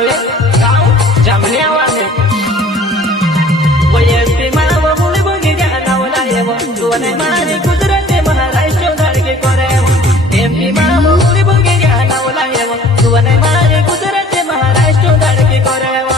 આવે ગાઉ જામલિયાવાને વયસ્તી માં બોલી બોલી જાના ઓલાયવો તુને મારી કુદરતે મહારાષ્ટ્ર ધડકે કરેવો એમપી માં બોલી બોલી જાના ઓલાયવો તુને મારી કુદરતે મહારાષ્ટ્ર ધડકે કરેવો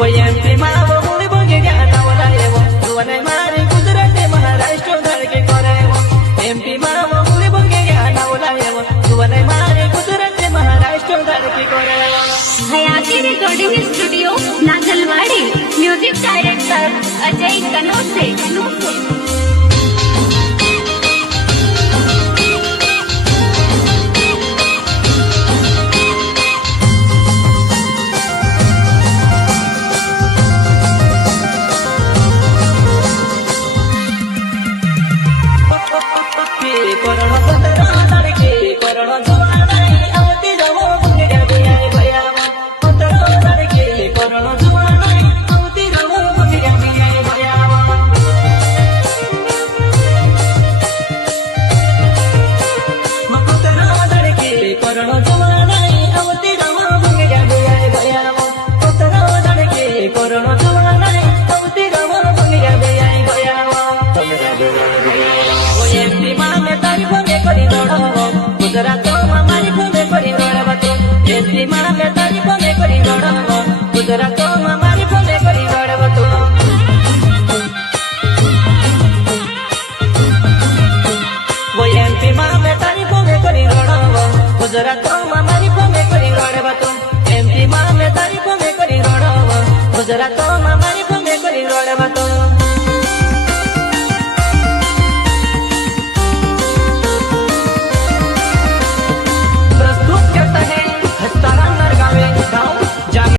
વયસ્તી માં બોલી બોલી જાના ઓલાયવો તુને મારી કુદરતે મહારાષ્ટ્ર ધડકે કરેવો એમપી માં બોલી બોલી જાના ઓલાયવો તુને મારી કુદરતે મહારાષ્ટ્ર ધડકે કરેવો हयाती recording studio Nagalwadi music director Ajay कनोसे ગુજરાતમાં મારી ભમે કરી રોડવા તો